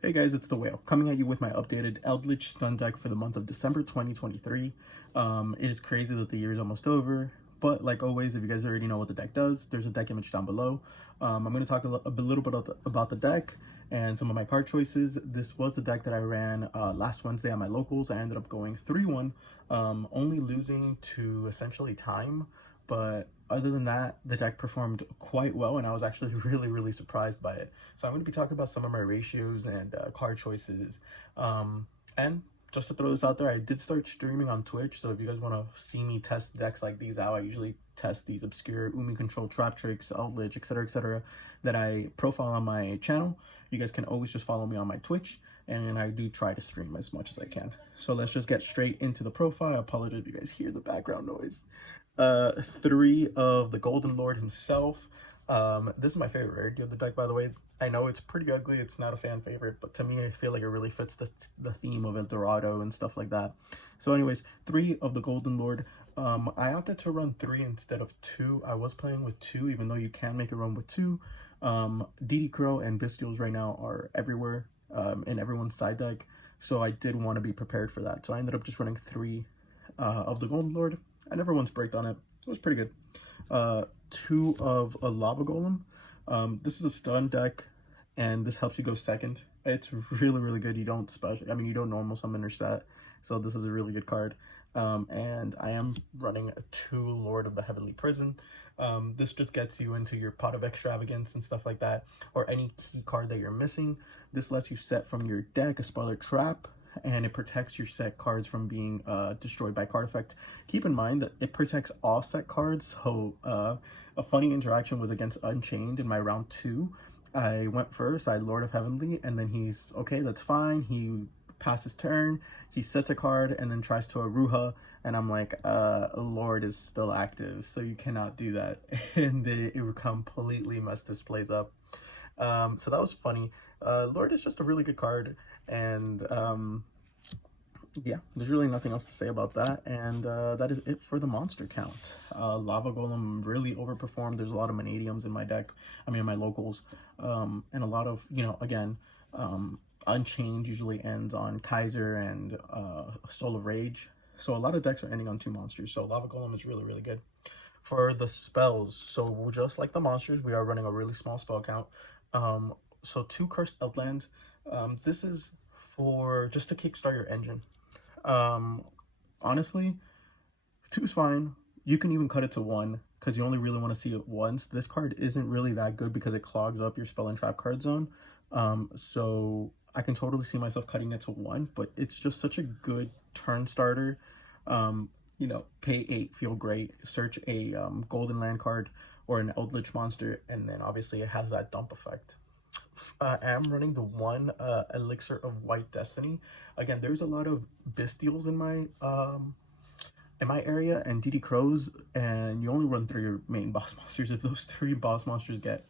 Hey guys, it's the Whale coming at you with my updated Eldlich stun deck for the month of December 2023. It is crazy that the year is almost over, but like always, if you guys already know what the deck does, there's a deck image down below. I'm going to talk a little bit about the deck and some of my card choices. This was the deck that I ran last Wednesday on my locals. I ended up going 3-1, only losing to essentially time. But other than that, the deck performed quite well, and I was actually really surprised by it. So I'm going to be talking about some of my ratios and card choices. And just to throw this out there, I did start streaming on Twitch, so if you guys want to see me test decks like these out, I usually test these obscure Umi control trap tricks, Eldlich, etc., that I profile on my channel. You guys can always just follow me on my Twitch, and I do try to stream as much as I can. So let's just get straight into the profile. I apologize if you guys hear the background noise. 3 of the Golden Lord himself. This is my favorite rarity of the deck, by the way. I know it's pretty ugly, it's not a fan favorite, but to me I feel like it really fits the theme of El Dorado and stuff like that. So anyways, 3 of the Golden Lord. I opted to run 3 instead of 2. I was playing with 2, even though you can make a run with 2. DD Crow and Bestials right now are everywhere in everyone's side deck, so I did want to be prepared for that. So I ended up just running 3 of the Golden Lord. I never once braked on it. It was pretty good. 2 of a Lava Golem. This is a stun deck, and this helps you go second. It's really good. You don't you don't normal summon or set, so this is a really good card. And I am running a 2 Lord of the Heavenly Prison. This just gets you into your Pot of Extravagance and stuff like that, or any key card that you're missing. This lets you set from your deck a Spoiler Trap, and it protects your set cards from being destroyed by card effect. Keep in mind that it protects all set cards, so a funny interaction was against Unchained in my round 2. I went first, I Lord of Heavenly, and then he's, okay, that's fine. He passes turn, he sets a card, and then tries to Aruha, and I'm like, Lord is still active, so you cannot do that. And it completely messed this plays up. So that was funny. Lord is just a really good card, and yeah, there's really nothing else to say about that. And that is it for the monster count. Lava Golem really overperformed. There's a lot of Manadiums in my deck, in my locals, and a lot of, again, Unchained usually ends on Kaiser and Soul of Rage, so a lot of decks are ending on 2 monsters, so Lava Golem is really good. For the spells, so just like the monsters, we are running a really small spell count. So 2 Cursed Outland. This is for just to kickstart your engine. Honestly, 2 is fine. You can even cut it to 1 because you only really want to see it once. This card isn't really that good because it clogs up your spell and trap card zone. So I can totally see myself cutting it to 1, but it's just such a good turn starter. Pay 8, feel great, search a golden land card or an Eldlich monster, and then obviously it has that dump effect. I am running the 1 Elixir of White Destiny. Again, there's a lot of Bestials in my area and DD Crows, and you only run 3 main boss monsters. If those 3 boss monsters get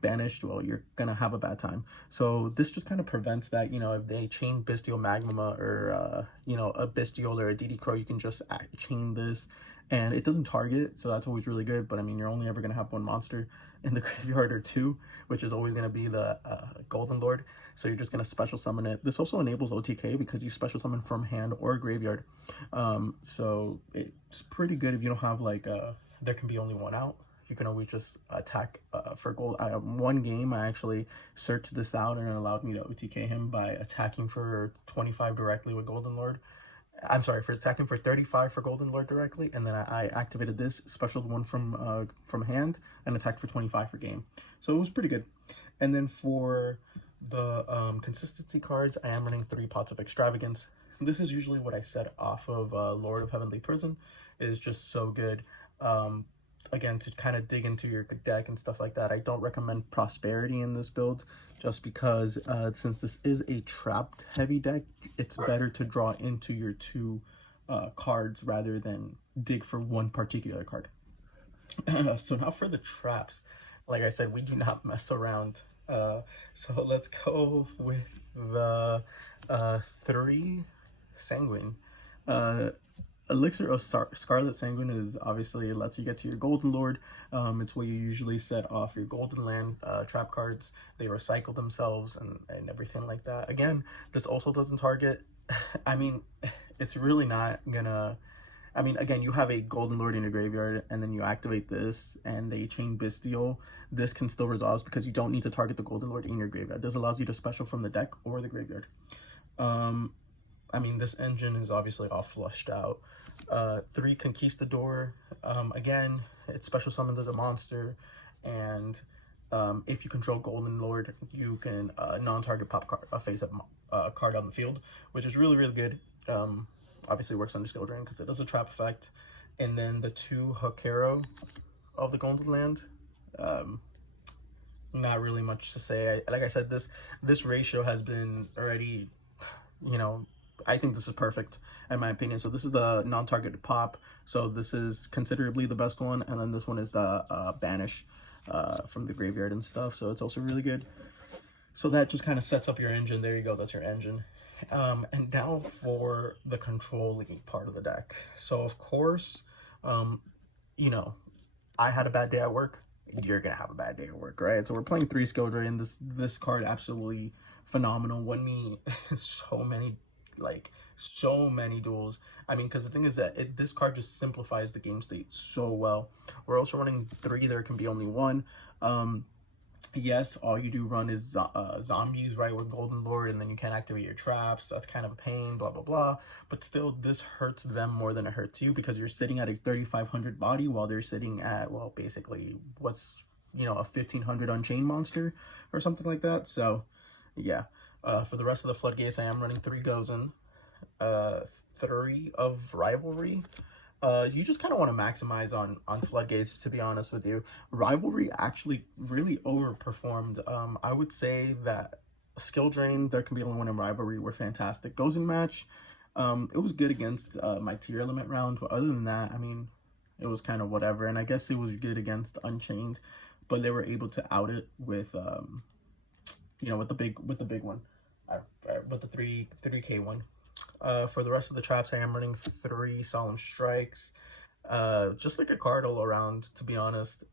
banished, well, you're gonna have a bad time. So this just kind of prevents that. If they chain Bestial Magma or a Bestial or a DD Crow, you can just chain this, and it doesn't target, so that's always really good. But you're only ever gonna have 1 monster in the graveyard or 2, which is always gonna be the Golden Lord, so you're just gonna special summon it. This also enables OTK because you special summon from hand or graveyard, so it's pretty good if you don't have there can be only 1 out. You can always just attack for gold. One game I actually searched this out, and it allowed me to OTK him by attacking for 25 directly with Golden Lord. I'm sorry, for attacking for 35 for Golden Lord directly, and then I activated this, specialed 1 from hand, and attacked for 25 for game. So it was pretty good. And then for the consistency cards, I am running 3 Pots of Extravagance. This is usually what I set off of Lord of Heavenly Prison. It is just so good. Again, to kind of dig into your deck and stuff like that. I don't recommend Prosperity in this build just because since this is a trapped heavy deck, it's better to draw into your 2 cards rather than dig for 1 particular card. So now for the traps. Like I said, we do not mess around. So let's go with the 3 Sanguine. Elixir of Scarlet Sanguine is obviously, it lets you get to your Golden Lord. It's where you usually set off your Golden Land trap cards. They recycle themselves and everything like that. Again, this also doesn't target. I mean, it's really not gonna. I mean, again, you have a Golden Lord in your graveyard, and then you activate this, and they chain Bestial. This can still resolve because you don't need to target the Golden Lord in your graveyard. This allows you to special from the deck or the graveyard. I mean, this engine is obviously all flushed out. 3 Conquistador. Again, it special summons as a monster, and if you control Golden Lord, you can non-target pop card, a face-up card on the field, which is really, really good. Obviously works under skill drain because it does a trap effect. And then the 2 Hakero of the Golden Land. Not really much to say. Like I said, this ratio has been already, you know, I think this is perfect in my opinion. So this is the non-targeted pop. So this is considerably the best one. And then this one is the banish from the graveyard and stuff. So it's also really good. So that just kind of sets up your engine. There you go. That's your engine. And now for the controlling part of the deck. So of course, you know, I had a bad day at work. You're gonna have a bad day at work, right? So we're playing 3 skill drain. This card absolutely phenomenal. Won me so many duels. I mean, because the thing is that this card just simplifies the game state so well. We're also running 3. There can be only 1. Yes, all you do run is zombies, right, with Golden Lord, and then you can't activate your traps. That's kind of a pain, blah, blah, blah. But still, this hurts them more than it hurts you because you're sitting at a 3,500 body while they're sitting at, well, basically, what's, you know, a 1,500 Unchained monster or something like that. So, yeah. For the rest of the floodgates, I am running 3 Gozen, 3 of Rivalry. You just kind of want to maximize on floodgates, to be honest with you. Rivalry actually really overperformed. I would say that skill drain, there can be only 1 in Rivalry, were fantastic. Goes in match, it was good against my tier element round, but other than that, I mean, it was kind of whatever. And I guess it was good against Unchained, but they were able to out it with you know, with the big one, with the 3K one. For the rest of the traps, I am running 3 Solemn Strikes. Just like a card all around, to be honest.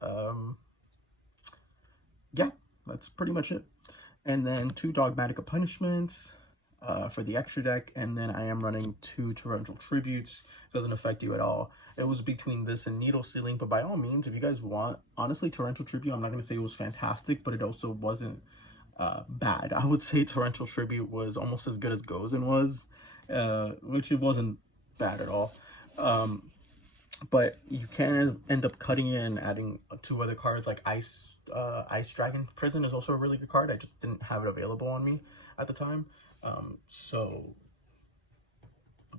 Yeah, that's pretty much it. And then 2 Dogmatic Punishments for the extra deck. And then I am running 2 Torrential Tributes. It doesn't affect you at all. It was between this and Needle Sealing, but by all means, if you guys want, honestly, Torrential Tribute, I'm not going to say it was fantastic, but it also wasn't bad. I would say Torrential Tribute was almost as good as Gozen was. Which it wasn't bad at all. But you can end up cutting it and adding 2 other cards like Ice Dragon Prison is also a really good card. I just didn't have it available on me at the time. So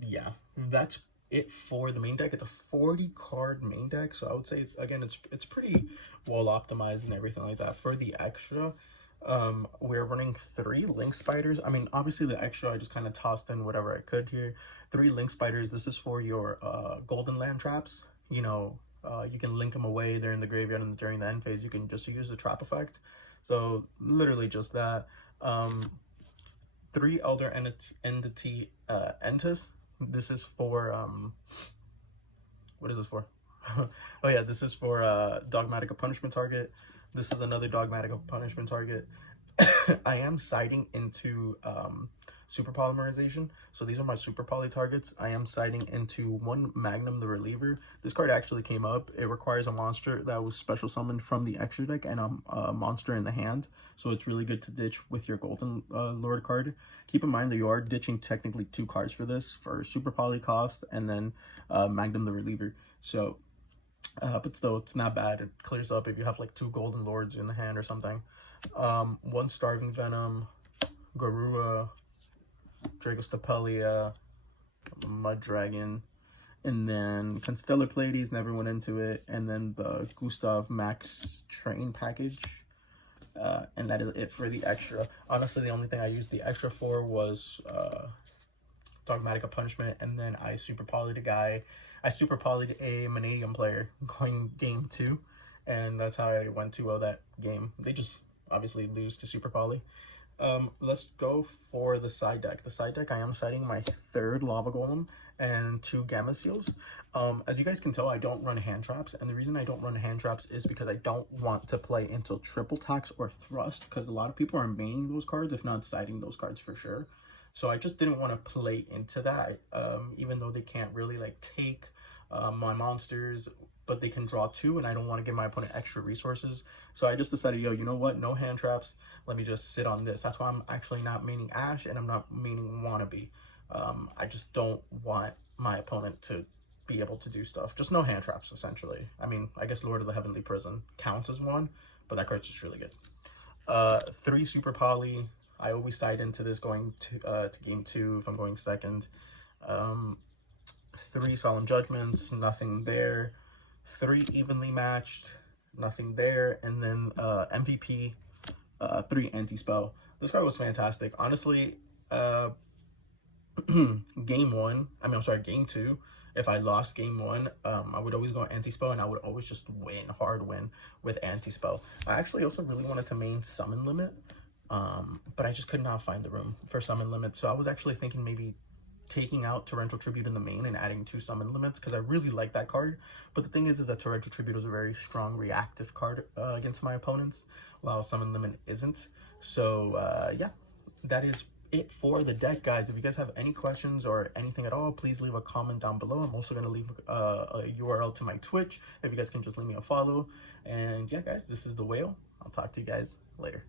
yeah, that's it for the main deck. It's a 40 card main deck, so I would say again it's pretty well optimized and everything like that. For the extra, we're running 3 Link Spiders. I mean, obviously the extra I just kind of tossed in whatever I could here. 3 Link Spiders. This is for your Golden Land traps. You know, you can link them away. They're in the graveyard, and during the end phase you can just use the trap effect. So literally just that. 3 Elder Entity Entis. This is for what is this for? Oh yeah, this is for Dogmatic Punishment target. This is another Dogmatic Punishment target. I am siding into Super Polymerization. So these are my Super Poly targets. I am siding into 1 Magnum the Reliever. This card actually came up. It requires a monster that was special summoned from the extra deck and a monster in the hand. So it's really good to ditch with your Golden Lord card. Keep in mind that you are ditching technically 2 cards for this, for Super Poly cost and then Magnum the Reliever. So but still, it's not bad. It clears up if you have like 2 Golden Lords in the hand or something. 1 Starving Venom, Garura, Dragostapelia, Mud Dragon, and then Constellar Pleiades, never went into it, and then the Gustav Max Train package. And that is it for the extra. Honestly, the only thing I used the extra for was Dogmatic Punishment, and then I Super Poly'd a guy. I Super Poly'd a Manadium player going game 2, and that's how I went 2-0 that game. They just obviously lose to Super Poly. Let's go for the side deck. The side deck, I am siding my 3rd Lava Golem, and 2 Gamma Seals. As you guys can tell, I don't run hand traps, and the reason I don't run hand traps is because I don't want to play into triple tax or thrust, because a lot of people are maining those cards, if not siding those cards for sure. So I just didn't want to play into that, even though they can't really like take my monsters, but they can draw 2, and I don't want to give my opponent extra resources. So I just decided, yo, you know what, no hand traps, let me just sit on this. That's why I'm actually not maining Ash, and I'm not maining Wannabe. I just don't want my opponent to be able to do stuff. Just no hand traps, essentially. I mean, I guess Lord of the Heavenly Prison counts as one, but that card's just really good. 3 Super Poly. I always side into this going to game 2 if I'm going second. 3 Solemn Judgments, nothing there. 3 Evenly Matched, nothing there. And then MVP, 3 Anti-Spell. This card was fantastic. Honestly, game 2, if I lost game 1, I would always go Anti-Spell, and I would always just win, hard win with Anti-Spell. I actually also really wanted to main Summon Limit, but I just could not find the room for Summon Limit. So I was actually thinking maybe taking out Torrential Tribute in the main and adding 2 Summon Limits, because I really like that card. But the thing is that Torrential Tribute is a very strong reactive card against my opponents, while Summon Limit isn't. So yeah, that is it for the deck, guys. If you guys have any questions or anything at all, please leave a comment down below. I'm also going to leave a URL to my Twitch if you guys can just leave me a follow. And yeah, guys, this is the Whale. I'll talk to you guys later.